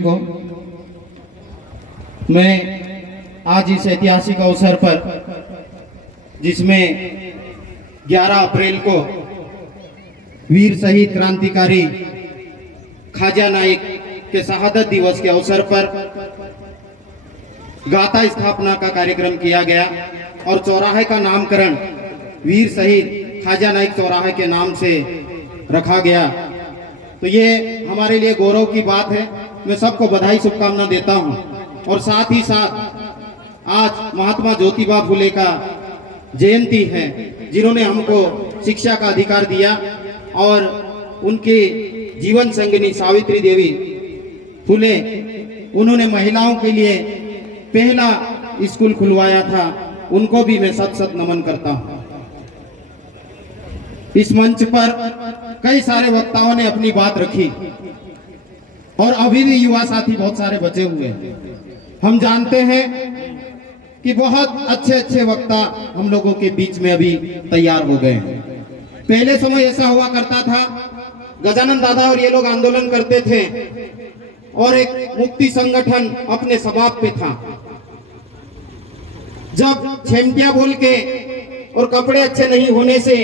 को मैं आज इस ऐतिहासिक अवसर पर, जिसमें 11 अप्रैल को वीर शहीद क्रांतिकारी खाजा नाइक के शहादत दिवस के अवसर पर गाथा स्थापना का कार्यक्रम किया गया और चौराहे का नामकरण वीर शहीद खाजा नाइक चौराहे के नाम से रखा गया। तो ये हमारे लिए गौरव की बात है। मैं सबको बधाई शुभकामना देता हूं। और साथ ही साथ आज महात्मा ज्योतिबा फुले का जयंती है, जिन्होंने हमको शिक्षा का अधिकार दिया और उनके जीवन संगिनी सावित्री देवी फुले, उन्होंने महिलाओं के लिए पहला स्कूल खुलवाया था। उनको भी मैं सत सत नमन करता हूं। इस मंच पर कई सारे वक्ताओं ने अपनी बात रखी और अभी भी युवा साथी बहुत सारे बचे हुए हैं। हम जानते हैं कि बहुत अच्छे अच्छे वक्ता हम लोगों के बीच में अभी तैयार हो गए हैं। पहले समय ऐसा हुआ करता था, गजानन दादा और ये लोग आंदोलन करते थे और एक मुक्ति संगठन अपने सबाब पे था। जब छेमटिया बोल के और कपड़े अच्छे नहीं होने से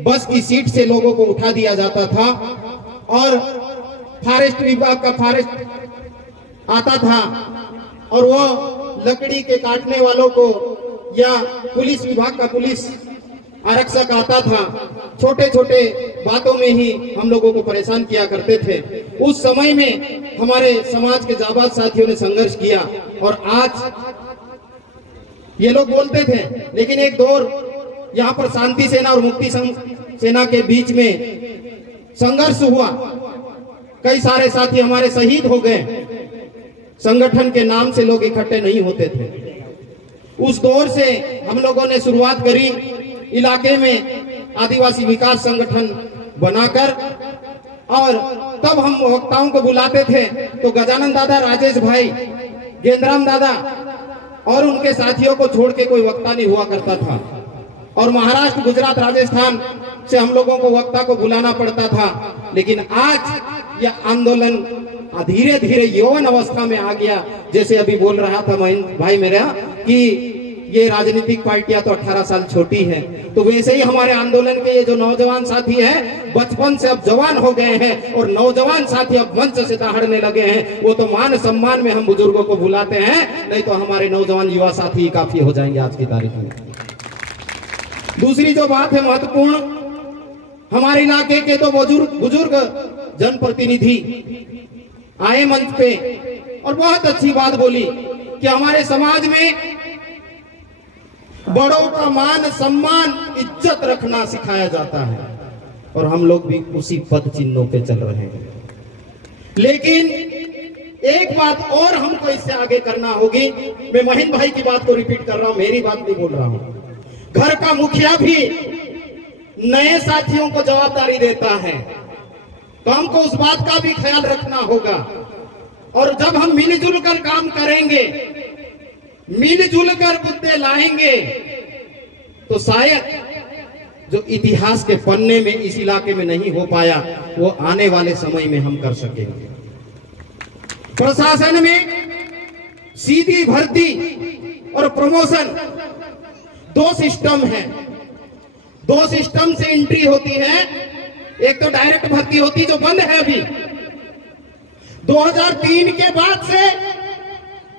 बस की सीट से लोगों को उठा दिया जाता था और फॉरेस्ट विभाग का फॉरेस्ट आता था और वो लकड़ी के काटने वालों को, या पुलिस विभाग का पुलिस आरक्षक आता था, छोटे छोटे बातों में ही हम लोगों को परेशान किया करते थे। उस समय में हमारे समाज के जाबाज साथियों ने संघर्ष किया और आज ये लोग बोलते थे, लेकिन एक दौर यहाँ पर शांति सेना और मुक्ति सेना के बीच में संघर्ष हुआ। कई सारे साथी हमारे शहीद हो गए। संगठन के नाम से लोग इकट्ठे नहीं होते थे। उस दौर से हम लोगों ने शुरुआत करी इलाके में आदिवासी विकास संगठन बनाकर, और तब हम वक्ताओं को बुलाते थे तो गजानन दादा, राजेश भाई, गेंद्राम दादा और उनके साथियों को छोड़ के कोई वक्ता नहीं हुआ करता था। और महाराष्ट्र, गुजरात, राजस्थान से हम लोगों को वक्ता को बुलाना पड़ता था। लेकिन आज यह आंदोलन धीरे धीरे यौवन अवस्था में आ गया। जैसे अभी बोल रहा था महेंद्र भाई मेरा कि ये राजनीतिक पार्टियां तो 18 साल छोटी है, तो वैसे ही हमारे आंदोलन के ये जो नौजवान साथी हैं, बचपन से अब जवान हो गए हैं और नौजवान साथी अब मंच से दहाड़ने लगे हैं। वो तो मान सम्मान में हम बुजुर्गों को बुलाते हैं, नहीं तो हमारे नौजवान युवा साथी काफी हो जाएंगे आज की तारीख में। दूसरी जो बात है महत्वपूर्ण, हमारे इलाके के तो बुजुर्ग जनप्रतिनिधि आए मंच पे और बहुत अच्छी बात बोली कि हमारे समाज में बड़ों का मान सम्मान इज्जत रखना सिखाया जाता है और हम लोग भी उसी पद चिन्हों पे चल रहे हैं। लेकिन एक बात और हमको इससे आगे करना होगी। मैं महेंद्र भाई की बात को रिपीट कर रहा हूं, मेरी बात नहीं बोल रहा हूं। घर का मुखिया भी नए साथियों को जवाबदारी देता है, तो हमको उस बात का भी ख्याल रखना होगा। और जब हम मिलजुल कर काम करेंगे, मिलजुल कर मुद्दे लाएंगे, तो शायद जो इतिहास के पन्ने में इस इलाके में नहीं हो पाया, वो आने वाले समय में हम कर सकेंगे। प्रशासन में सीधी भर्ती और प्रमोशन दो सिस्टम है। दो सिस्टम से एंट्री होती है। एक तो डायरेक्ट भर्ती होती जो बंद है अभी। 2003 के बाद से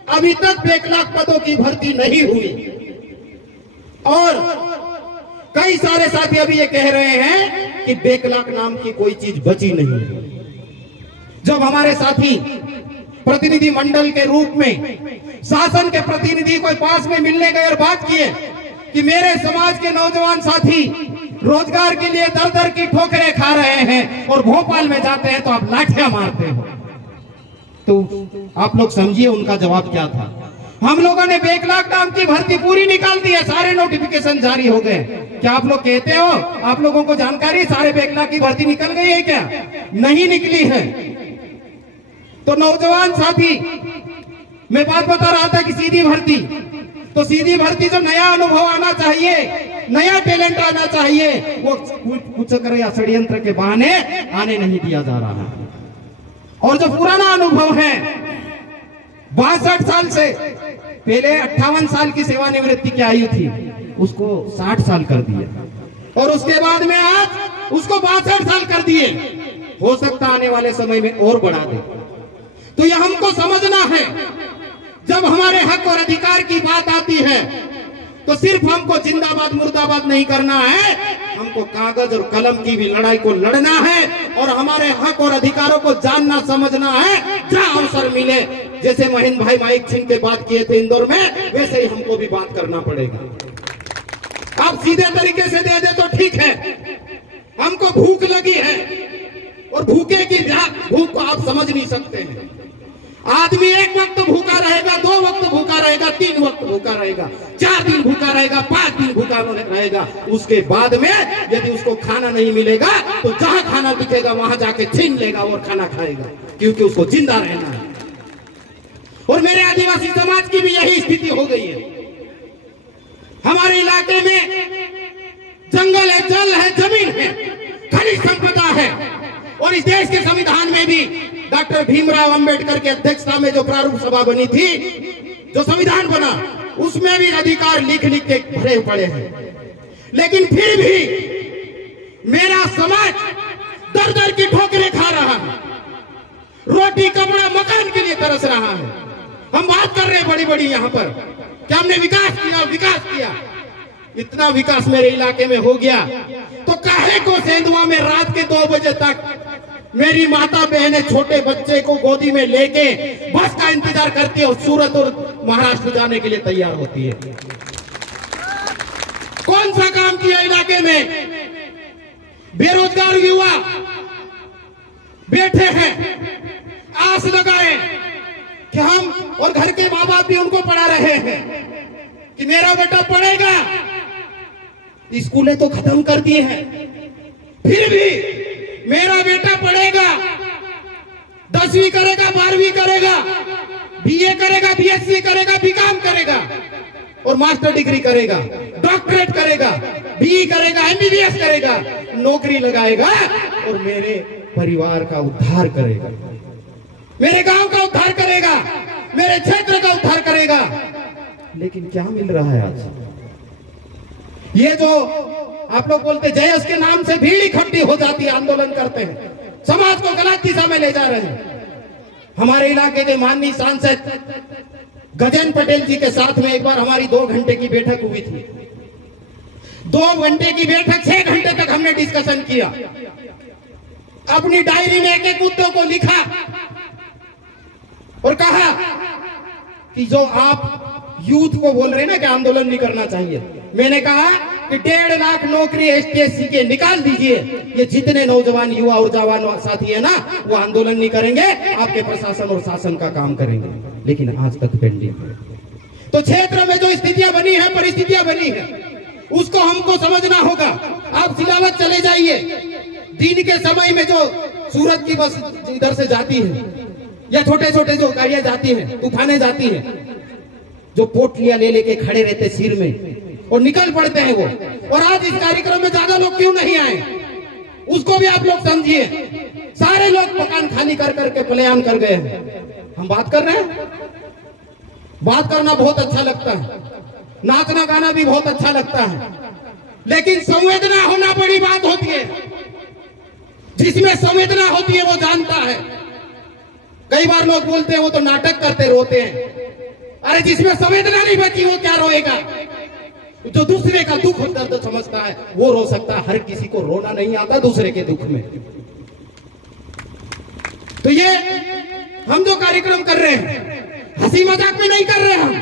अभी तक 1 लाख पदों की भर्ती नहीं हुई और कई सारे साथी अभी ये कह रहे हैं कि 1 लाख नाम की कोई चीज बची नहीं। जब हमारे साथी प्रतिनिधि मंडल के रूप में शासन के प्रतिनिधि को पास में मिलने गए और बात किए कि मेरे समाज के नौजवान साथी रोजगार के लिए दर दर की ठोकरें खा रहे हैं और भोपाल में जाते हैं तो आप लाठियां मारते हो, तो आप लोग समझिए उनका जवाब क्या था। हम लोगों ने 1 लाख नाम की भर्ती पूरी निकाल दी है, सारे नोटिफिकेशन जारी हो गए। क्या आप लोग कहते हो, आप लोगों को जानकारी सारे 1 लाख की भर्ती निकल गई है क्या? नहीं निकली है। तो नौजवान साथी, मैं बात बता रहा था कि सीधी भर्ती, तो सीधी भर्ती जो नया अनुभव आना चाहिए, नया टैलेंट आना चाहिए, वो कुछ करे या षड्यंत्र के बहाने आने नहीं दिया जा रहा है। और जो पुराना अनुभव है 62 साल से पहले 58 साल की सेवानिवृत्ति की आयु थी, उसको 60 साल कर दिया और उसके बाद में आज उसको 62 साल कर दिए। हो सकता आने वाले समय में और बढ़ा दे। तो यह हमको समझना है, जब हमारे हक और अधिकार की बात आती है तो सिर्फ हमको जिंदाबाद मुर्दाबाद नहीं करना है, हमको कागज और कलम की भी लड़ाई को लड़ना है और हमारे हक और अधिकारों को जानना समझना है। जहां अवसर मिले, जैसे महेंद्र भाई माइक छीन के बात किए थे इंदौर में, वैसे ही हमको भी बात करना पड़ेगा। आप सीधे तरीके से दे दे तो ठीक है, हमको भूख लगी है और भूखे की भूख को आप समझ नहीं सकते हैं। आदमी एक वक्त भूखा रहेगा, 2 वक्त भूखा रहेगा, 3 वक्त भूखा रहेगा, 4 दिन भूखा रहेगा, 5 दिन भूखा रहेगा। उसके बाद में यदि उसको खाना नहीं मिलेगा तो जहां खाना दिखेगा वहां जाके छीन लेगा और खाना खाएगा, क्योंकि उसको जिंदा रहना है। और मेरे आदिवासी समाज की भी यही स्थिति हो गई है। हमारे इलाके में जंगल है, जल है, जमीन है, खनिज संपदा है और इस देश के संविधान में भी डॉक्टर भीमराव अंबेडकर की अध्यक्षता में जो प्रारूप सभा बनी थी, जो संविधान बना, उसमें भी अधिकार लिख लिख के भरे पड़े हैं। लेकिन फिर भी मेरा समाज दर दर की ठोकरें खा रहा है, रोटी कपड़ा मकान के लिए तरस रहा है। हम बात कर रहे हैं बड़ी बड़ी यहाँ पर कि हमने विकास किया, विकास किया। इतना विकास मेरे इलाके में हो गया तो काहे को सेंधुआ में रात के 2 बजे तक मेरी माता बहनें छोटे बच्चे को गोदी में लेके बस का इंतजार करती है और सूरत और महाराष्ट्र जाने के लिए तैयार होती है। कौन सा काम किया इलाके में? बेरोजगार युवा बैठे हैं, आस लगाए कि हम, और घर के माँ बाप भी उनको पढ़ा रहे हैं कि मेरा बेटा पढ़ेगा। स्कूलें तो खत्म कर दी हैं, फिर भी मेरा बेटा पढ़ेगा, 10वीं करेगा, 12वीं करेगा, बीए करेगा, बीएससी करेगा, बीकॉम करेगा और मास्टर डिग्री करेगा, डॉक्टरेट करेगा, बीई करेगा, एमबीबीएस करेगा, नौकरी लगाएगा और मेरे परिवार का उद्धार करेगा, मेरे गांव का उद्धार करेगा, मेरे क्षेत्र का उद्धार करेगा। लेकिन क्या मिल रहा है आज? ये जो आप लोग बोलते जयस के नाम से भीड़ इकट्ठी हो जाती है, आंदोलन करते हैं, समाज को गलत दिशा में ले जा रहे हैं। हमारे इलाके के माननीय सांसद गजेंद्र पटेल जी के साथ में एक बार हमारी 2 घंटे की बैठक हुई थी। 2 घंटे की बैठक, 6 घंटे तक हमने डिस्कशन किया, अपनी डायरी में एक एक मुद्दों को लिखा और कहा कि जो आप यूथ को बोल रहे हैं ना कि आंदोलन नहीं करना चाहिए, मैंने कहा कि 1.5 लाख नौकरी एसटीएससी के निकाल दीजिए। ये जितने नौजवान युवा और जवान साथी है ना, वो आंदोलन नहीं करेंगे, आपके प्रशासन और शासन का काम करेंगे। लेकिन आज तक पेंडिंग है। तो क्षेत्र में जो स्थितियां बनी है, परिस्थितियां बनी है, उसको हमको समझना होगा। आप सिलावत चले जाइए, दिन के समय में जो सूरत की बस इधर से जाती है या छोटे छोटे जो गाड़ियां जाती हैं, तूफाने जाती हैं, जो पोटलियां ले लेके खड़े रहते सिर में और निकल पड़ते हैं वो। और आज इस कार्यक्रम में ज्यादा लोग क्यों नहीं आए, उसको भी आप लोग समझिए। सारे लोग मकान खाली कर करके पलायन कर गए हैं। हम बात कर रहे हैं, बात करना बहुत अच्छा लगता है, नाचना गाना भी बहुत अच्छा लगता है, लेकिन संवेदना होना बड़ी बात होती है। जिसमें संवेदना होती है वो जानता है। कई बार लोग बोलते हैं वो तो नाटक करते रोते हैं। अरे जिसमें संवेदना नहीं बची वो क्या रोएगा? जो दूसरे का दुख और दर्द समझता है वो रो सकता है। हर किसी को रोना नहीं आता दूसरे के दुख में। तो ये हम जो कार्यक्रम कर रहे हैं हंसी मजाक में नहीं कर रहे हैं,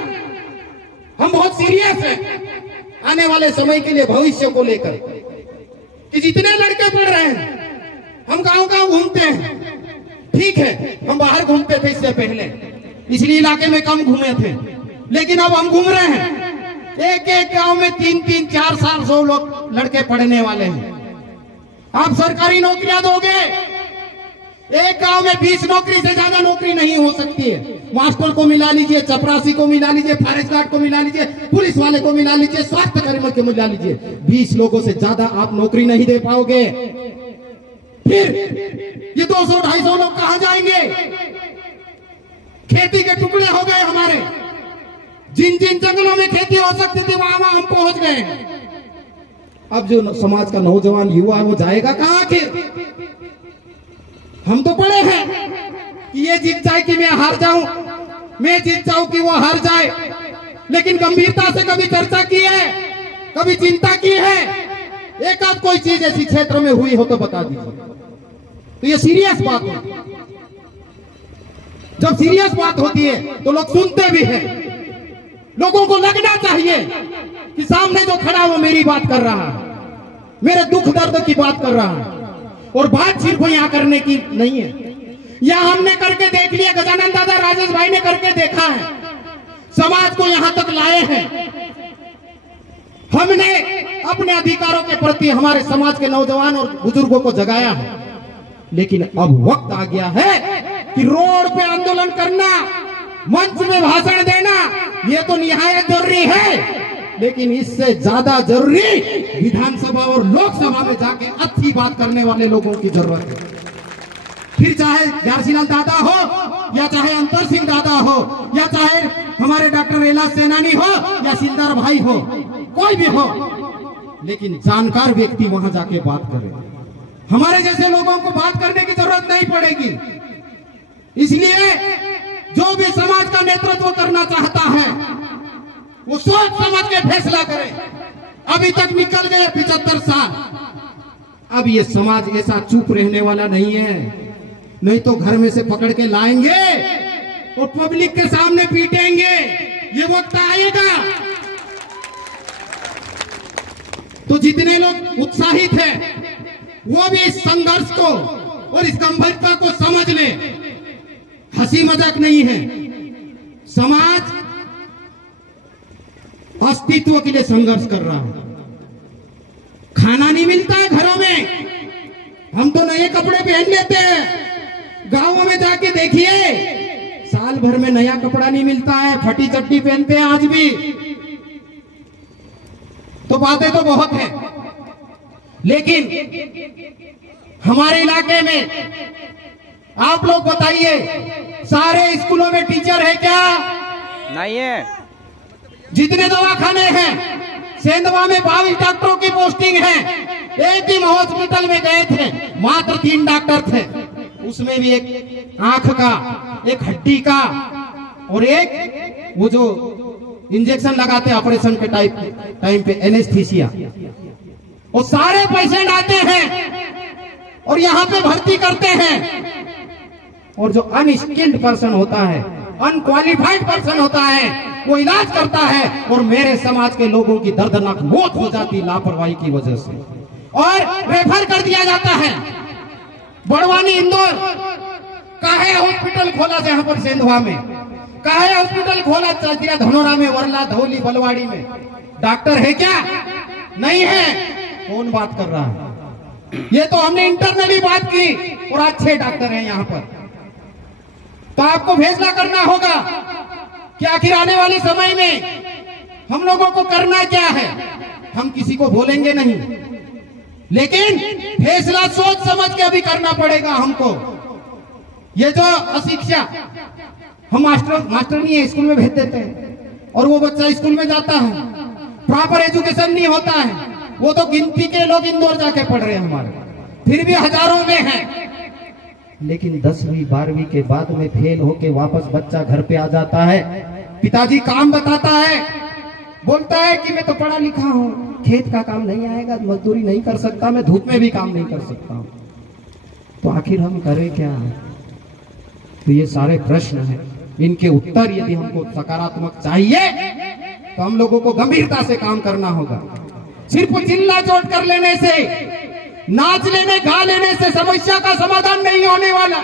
हम बहुत सीरियस हैं आने वाले समय के लिए, भविष्य को लेकर। कि जितने लड़के पढ़ रहे हैं, हम गांव-गांव घूमते हैं, ठीक है, हम बाहर घूमते थे इससे पहले, इसलिए इलाके में कम घूमे थे, लेकिन अब हम घूम रहे हैं। एक एक गांव में 3-3, 400 लोग लड़के पढ़ने वाले हैं। आप सरकारी नौकरियां दोगे, एक गांव में 20 नौकरी से ज्यादा नौकरी नहीं हो सकती है। मास्टर को मिला लीजिए, चपरासी को मिला लीजिए, फॉरेस्ट गार्ड को मिला लीजिए, पुलिस वाले को मिला लीजिए, स्वास्थ्य कर्मी को मिला लीजिए, 20 लोगों से ज्यादा आप नौकरी नहीं दे पाओगे। फिर ये 200-250 लोग कहां जाएंगे? खेती के टुकड़े हो गए हमारे। जिन जिन जंगलों में खेती हो सकती थी वहां वहां हम पहुंच गए। अब जो समाज का नौजवान युवा है वो जाएगा कहां आखिर? हम तो पड़े हैं कि ये जीत जाए कि मैं हार जाऊं, मैं जीत जाऊं कि वो हार जाए, लेकिन गंभीरता से कभी चर्चा की है, कभी चिंता की है? एक आध कोई चीज ऐसी क्षेत्र में हुई हो तो बता दीजिए। तो ये सीरियस बात है। जब सीरियस बात होती है तो लोग सुनते भी हैं। लोगों को लगना चाहिए कि सामने जो खड़ा वो मेरी बात कर रहा है, मेरे दुख दर्द की बात कर रहा है। और बात सिर्फ यहां करने की नहीं है, यहां हमने करके देख लिया, गजानन दादा राजेश भाई ने करके देखा है, समाज को यहां तक लाए हैं। हमने अपने अधिकारों के प्रति हमारे समाज के नौजवान और बुजुर्गों को जगाया है। लेकिन अब वक्त आ गया है कि रोड पे आंदोलन करना, मंच में भाषण देना, ये तो निहायत जरूरी है, लेकिन इससे ज्यादा जरूरी विधानसभा और लोकसभा में जाके अच्छी बात करने वाले लोगों की जरूरत है। फिर चाहे प्यारसीलाल दादा हो, या चाहे अंतर सिंह दादा हो, या चाहे हमारे डॉक्टर एलास सेनानी हो, या सिलदार भाई हो, कोई भी हो, लेकिन जानकार व्यक्ति वहां जाके बात करे। हमारे जैसे लोगों को बात करने की जरूरत नहीं पड़ेगी। इसलिए जो भी समाज का नेतृत्व करना चाहता है वो सोच समझ के फैसला करे। अभी तक निकल गए 75 साल। अब ये समाज ऐसा चुप रहने वाला नहीं है, नहीं तो घर में से पकड़ के लाएंगे और पब्लिक के सामने पीटेंगे। ये वक्त आएगा। तो जितने लोग उत्साहित हैं वो भी इस संघर्ष को और इस गंभीरता को समझ ले। हंसी मजाक नहीं है। समाज अस्तित्व के लिए संघर्ष कर रहा है। खाना नहीं मिलता है घरों में, हम तो नए कपड़े पहन लेते हैं। गांवों में जाके देखिए, साल भर में नया कपड़ा नहीं मिलता है, फटी चट्टी पहनते हैं आज भी। तो बातें तो बहुत है, लेकिन हमारे इलाके में आप लोग बताइए, सारे स्कूलों में टीचर है क्या? नहीं है। जितने दवाखाने हैं, सेंधवा में 22 डॉक्टरों की पोस्टिंग है। एक दिन हॉस्पिटल में गए थे, मात्र 3 डॉक्टर थे। उसमें भी एक आंख का, एक हड्डी का, और एक वो जो इंजेक्शन लगाते हैं ऑपरेशन के टाइम पे, एनेस्थीसिया। वो सारे पेशेंट आते हैं और यहाँ पे भर्ती करते हैं। और जो अनस्किल्ड पर्सन होता है, अनक्वालिफाइड पर्सन होता है, वो इलाज करता है। और मेरे समाज के लोगों की दर्दनाक मौत हो जाती लापरवाही की वजह से, और रेफर कर दिया जाता है। बड़वानी, इंदौर, काहे हॉस्पिटल खोला जहां पर सेंधवा में, काहे हॉस्पिटल खोला चाचिया धनोरा में, वरला, धौली, बलवाड़ी में? डॉक्टर है क्या? नहीं है। कौन बात कर रहा है? ये तो हमने इंटरनली बात की, और अच्छे डॉक्टर हैं यहाँ पर। तो आपको फैसला करना होगा कि आखिर आने वाले समय में हम लोगों को करना क्या है। हम किसी को बोलेंगे नहीं, लेकिन फैसला सोच समझ के अभी करना पड़ेगा हमको। ये जो अशिक्षा, हम मास्टर नहीं है, स्कूल में भेज देते हैं, और वो बच्चा स्कूल में जाता है, प्रॉपर एजुकेशन नहीं होता है। वो तो गिनती के लोग इंदौर जाके पढ़ रहे हैं हमारे, फिर भी हजारों में हैं। लेकिन 10वीं 12वीं के बाद में फेल होके वापस बच्चा घर पे आ जाता है। पिताजी काम बताता है, बोलता है कि मैं तो पढ़ा लिखा हूँ, खेत का काम नहीं आएगा, मजदूरी नहीं कर सकता, मैं धूप में भी काम नहीं कर सकता हूँ। तो आखिर हम करें क्या? तो ये सारे प्रश्न हैं, इनके उत्तर यदि हमको सकारात्मक चाहिए तो हम लोगों को गंभीरता से काम करना होगा। सिर्फ चिल्ला चोट कर लेने से, नाच लेने, गा लेने से समस्या का समाधान नहीं होने वाला।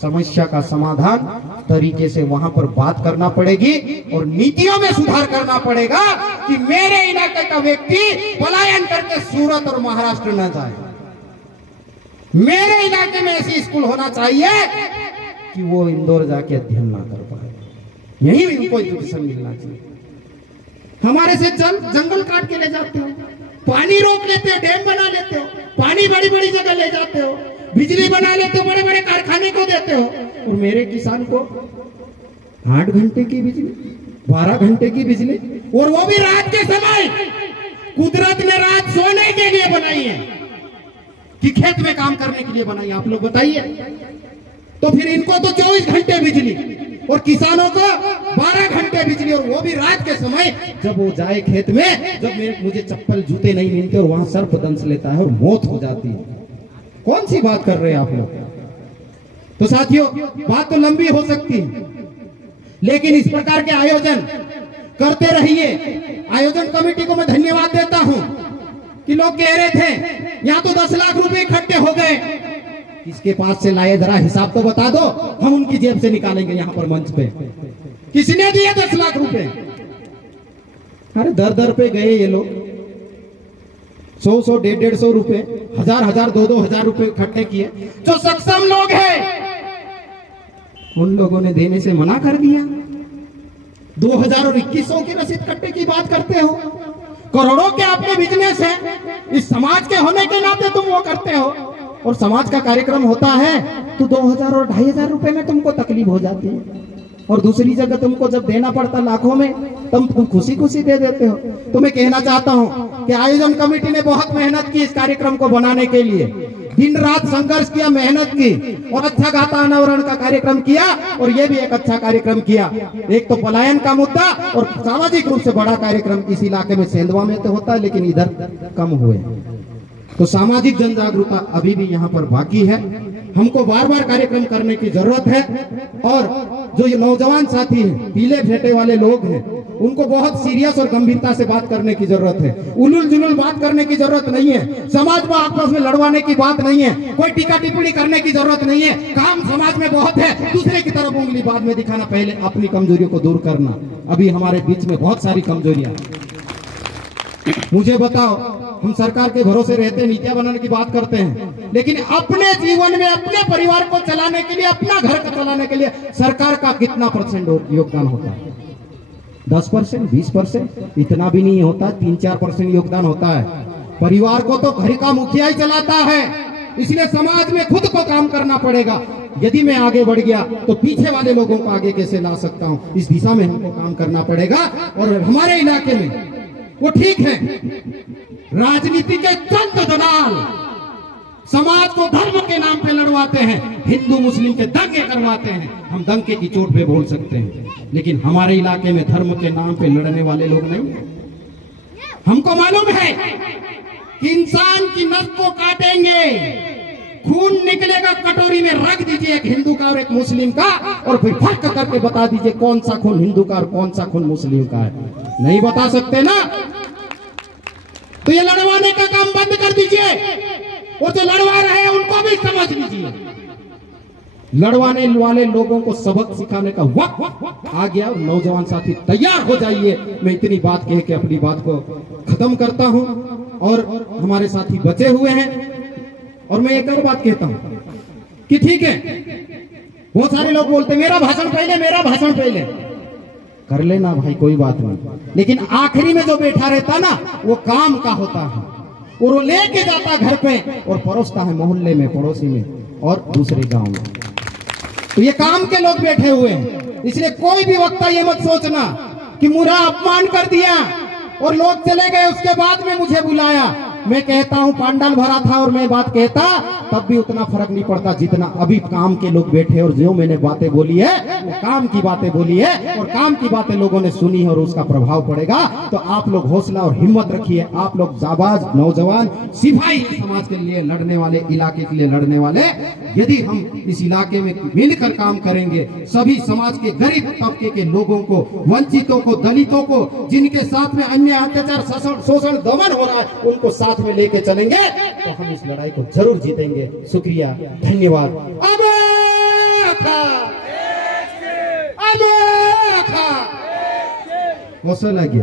समस्या का समाधान तरीके से वहां पर बात करना पड़ेगी, और नीतियों में सुधार करना पड़ेगा कि मेरे इलाके का व्यक्ति पलायन करके सूरत और महाराष्ट्र न जाए। मेरे इलाके में ऐसी स्कूल होना चाहिए कि वो इंदौर जाके अध्ययन ना कर पाए। यही उनको एजुकेशन मिलना चाहिए। हमारे से जंगल काट के ले जाते हो, पानी रोक लेते हो, डैम बना लेते हो, पानी बड़ी बड़ी जगह ले जाते हो, बिजली बना लेते हो, बड़े बड़े कारखाने को देते हो, और मेरे किसान को 8 घंटे की बिजली, 12 घंटे की बिजली, और वो भी रात के समय। कुदरत ने रात सोने के लिए बनाई है कि खेत में काम करने के लिए बनाई? आप लोग बताइए। तो फिर इनको तो 24 घंटे बिजली और किसानों को 12 घंटे बिजली, और वो भी रात के समय, जब वो जाए खेत में, जब मुझे चप्पल जूते नहीं मिलते और वहां सर्प दंश लेता है और मौत हो जाती है। कौन सी बात कर रहे हैं आप लोग? तो साथियों, बात तो लंबी हो सकती है, लेकिन इस प्रकार के आयोजन करते रहिए। आयोजन कमेटी को मैं धन्यवाद देता हूं कि लोग कह रहे थे यहाँ तो 10 लाख रुपए इकट्ठे हो गए, किसके पास से लाए, जरा हिसाब तो बता दो, हम उनकी जेब से निकालेंगे यहाँ पर मंच पे। किसने दिए 10 लाख रुपए? अरे दर दर पे गए ये लोग, 100-100, 150-150 रुपए, 1000-1000, 2-2000 रुपए इकट्ठे किए। जो सक्षम लोग हैं उन लोगों ने देने से मना कर दिया। 2000 और 2100 की रसीद कट्टे की बात करते हो। करोड़ों के अपने बिजनेस है, इस समाज के होने के नाते तुम वो करते हो, और समाज का कार्यक्रम होता है तो 2000 और 2500 रुपए में तुमको तकलीफ हो जाती है, और दूसरी जगह तुमको जब देना पड़ता लाखों में, तुम खुशी खुशी दे देते हो। तो मैं कहना चाहता हूं कि आयोजन कमेटी ने बहुत मेहनत की इस कार्यक्रम को बनाने के लिए, दिन रात संघर्ष किया, मेहनत की, और अच्छा गाता अनावरण का कार्यक्रम किया, और ये भी एक अच्छा कार्यक्रम किया। एक तो पलायन का मुद्दा, और सामाजिक रूप से बड़ा कार्यक्रम इस इलाके में सेंधवा में तो होता है, लेकिन इधर कम हुए। तो सामाजिक जन जागरूकता अभी भी यहाँ पर बाकी है, हमको बार बार कार्यक्रम करने की जरूरत है। और जो ये नौजवान साथी हैं, पीले फेटे वाले लोग हैं, उनको बहुत सीरियस और गंभीरता से बात करने की जरूरत है। उलूल जुलूल बात करने की जरूरत नहीं है, समाज में आपस में लड़वाने की बात नहीं है, कोई टीका टिप्पणी करने की जरूरत नहीं है। काम समाज में बहुत है, दूसरे की तरफ उंगली बाद में दिखाना, पहले अपनी कमजोरियों को दूर करना। अभी हमारे बीच में बहुत सारी कमजोरियां। मुझे बताओ, हम सरकार के भरोसे रहते, नीतियां बनाने की बात करते हैं, लेकिन अपने जीवन में, अपने परिवार को चलाने के लिए, अपना घर को चलाने के लिए सरकार का कितना % योगदान होता है? 10%, 20%? इतना भी नहीं होता, 3-4% योगदान होता है। परिवार को तो घर का मुखिया ही चलाता है, इसलिए समाज में खुद को काम करना पड़ेगा। यदि मैं आगे बढ़ गया तो पीछे वाले लोगों को आगे कैसे ला सकता हूं? इस दिशा में हमको काम करना पड़ेगा। और हमारे इलाके में वो ठीक है, राजनीति के चंद दलाल समाज को धर्म के नाम पे लड़वाते हैं, हिंदू मुस्लिम के दंगे करवाते हैं। हम दंगे की चोट पे बोल सकते हैं, लेकिन हमारे इलाके में धर्म के नाम पे लड़ने वाले लोग नहीं। हमको मालूम है कि इंसान की नस को काटेंगे, खून निकलेगा, कटोरी में रख दीजिए एक हिंदू का और एक मुस्लिम का, और फिर फर्क करके बता दीजिए कौन सा खून हिंदू का और कौन सा खून मुस्लिम का है। नहीं बता सकते ना? तो ये लड़वाने का काम बंद कर दीजिए, और जो लड़वा रहे हैं उनको भी समझ लीजिए। लड़वाने वाले लोगों को सबक सिखाने का वक्त आ गया। नौजवान साथी तैयार हो जाइए। मैं इतनी बात कह के अपनी बात को खत्म करता हूं, और हमारे साथी बचे हुए हैं। और मैं एक और बात कहता हूं कि ठीक है, बहुत सारे लोग बोलते मेरा भाषण पहले, मेरा भाषण पहले। कर लेना भाई, कोई बात नहीं, लेकिन आखिरी में जो बैठा रहता ना, वो काम का होता है, और वो लेके जाता घर पे और परोसता है मोहल्ले में, पड़ोसी में और दूसरे गांव में। तो ये काम के लोग बैठे हुए हैं। इसलिए कोई भी वक्ता ये मत सोचना कि मुझे अपमान कर दिया और लोग चले गए, उसके बाद में मुझे बुलाया। मैं कहता हूं पांडाल भरा था और मैं बात कहता, तब भी उतना फर्क नहीं पड़ता जितना अभी काम के लोग बैठे, और जो मैंने बातें बोली है वो काम की बातें बोली है, और काम की बातें लोगों ने सुनी है और उसका प्रभाव पड़ेगा। तो आप लोग हौसला और हिम्मत रखिए। आप लोग जाबाज नौजवान सिपाही, समाज के लिए लड़ने वाले, इलाके के लिए लड़ने वाले। यदि हम इस इलाके में मिलकर काम करेंगे, सभी समाज के गरीब तबके के लोगों को, वंचितों को, दलितों को, जिनके साथ में अन्य अत्याचार, शोषण, दमन हो रहा है, उनको साथ में लेके चलेंगे तो हम इस लड़ाई को जरूर जीतेंगे। शुक्रिया, धन्यवाद। हौसला लगे।